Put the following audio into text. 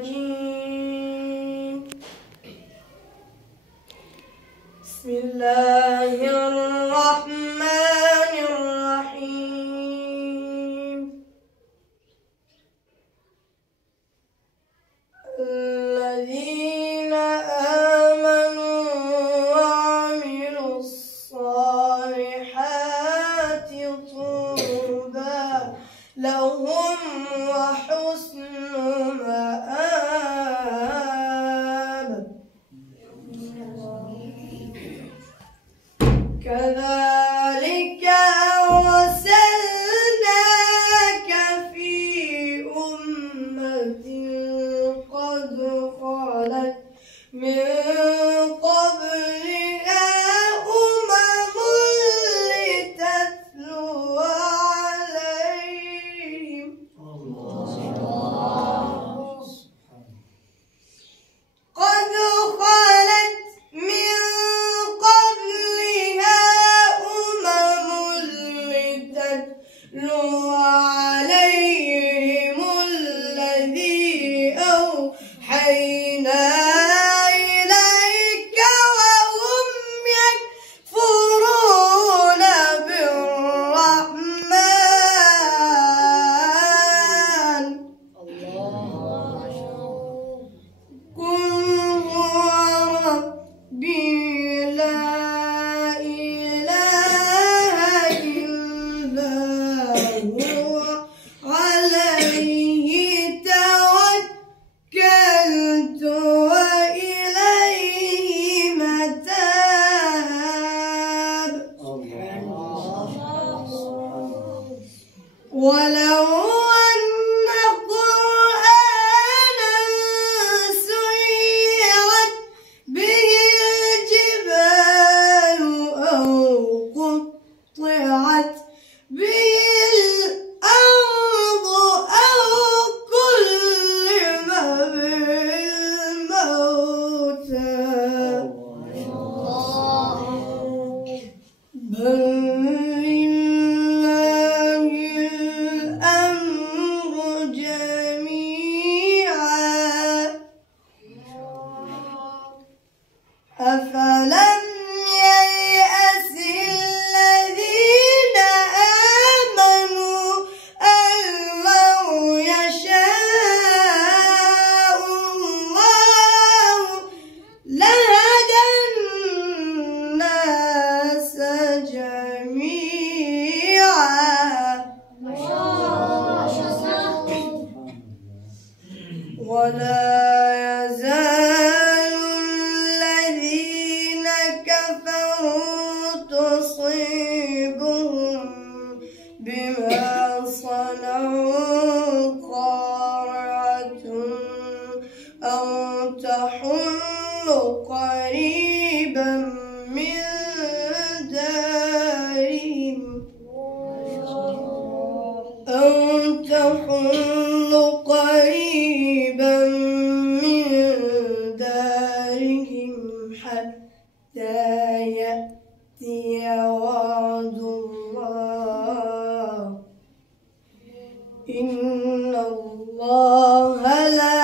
الرجيم. بسم الله الرحمن الرحيم. الذين آمنوا وعملوا الصالحات طوبى لهم وحسن مآب. كذلك أرسلناك في أمة قد خلت من قبلها أمم لتتلو عليهم قد خلت من قبلها أمم لتتلو عليهم الذي أوحينا إليك وهم يكفرون بالرحمن. قل هو ربي لا إله إلا هو عليه توكلت وإليه متاب. ولو أن قرآنا سيرت به الجبال أو قطعت به الأرض أو كلم به الموتى بل لله الأمر جميعا. أفلم ييأس الذين آمنوا أن لو يشاء الله لهدى الناس جميعا. ولا يزال الذين كفروا تصيبهم بما صنعوا قارعة أو تحل قريبا من دارهم أو تحل قريبا من دارهم حتى يأتي وعد الله إن الله لا